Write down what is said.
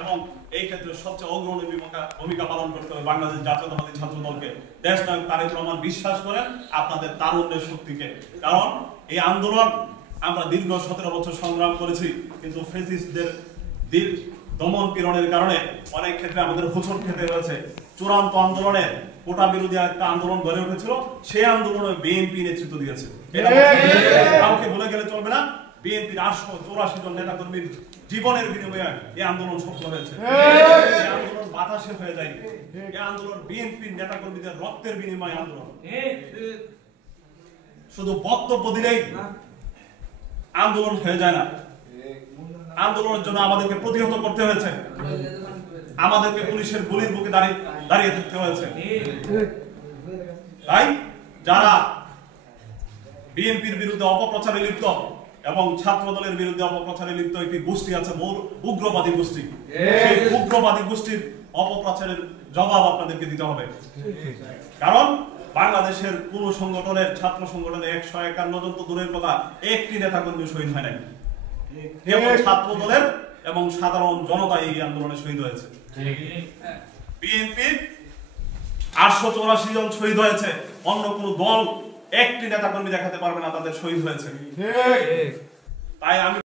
এবং এই ক্ষেত্রে সবচেয়ে অগ্রণী ভূমিকা পালন করতে হবে বাংলাদেশ জাতীয়তাবাদী ছাত্র দলকে। দেশনায়ক তারেক রহমান বিশ্বাস করেন আপনাদের তারুণ্যের শক্তিকে। কারণ এই আন্দোলন আমরা দীর্ঘ 17 বছর সংগ্রাম করেছি, কিন্তু ফ্যাসিস্টদের দমন পীড়নের কারণে অনেক ক্ষেত্রে আমাদের হোঁচট খেতে হয়েছে। চূড়ান্ত আন্দোলনে কোটা বিরোধী একটা আন্দোলন গড়ে উঠেছিল, সেই আন্দোলনে বিএনপি নেতৃত্ব দিয়েছে। কাউকে বলে গেলে চলবে না, বিএনপির 884 জন নেতা কর্মীর জীবনের বিনিময়ে এই আন্দোলন সফল হয়েছে। এই আন্দোলন বাতাসে হয়ে যায়, এই আন্দোলন বিএনপির নেতা কর্মীদের রক্তের বিনিময়ে আন্দোলন। শুধু বক্তব্য দিলেই আন্দোলন হয়ে যায় না, আন্দোলনের জন্য আমাদেরকে প্রতিহত করতে হয়েছে, আমাদেরকে পুলিশের গুলির বুকে দাঁড়িয়ে থাকতে হয়েছে। তাই যারা বিএনপির বিরুদ্ধে অপপ্রচারে লিপ্ত এবং ছাত্র দলের বিরুদ্ধে অপপ্রচারে লিপ্ত একটি গোষ্ঠী আছে, উগ্রবাদী গোষ্ঠী, সেই উগ্রবাদী গোষ্ঠীর অপপ্রচারের জবাব আপনাদেরকে দিতে হবে। কারণ বাংলাদেশের কোন সংগঠনের, ছাত্র সংগঠনের 151 জন তো দূরের কথা, একটি নেতা কর্মী শহীদ হয় নাই। কেবল ছাত্র দলের এবং সাধারণ জনতা এই আন্দোলনে শহীদ হয়েছে। বিএনপির 884 জন শহীদ হয়েছে, অন্য কোন দল একটি নেতা কর্মী দেখাতে পারবে না তাদের শহীদ হয়েছে। তাই আমি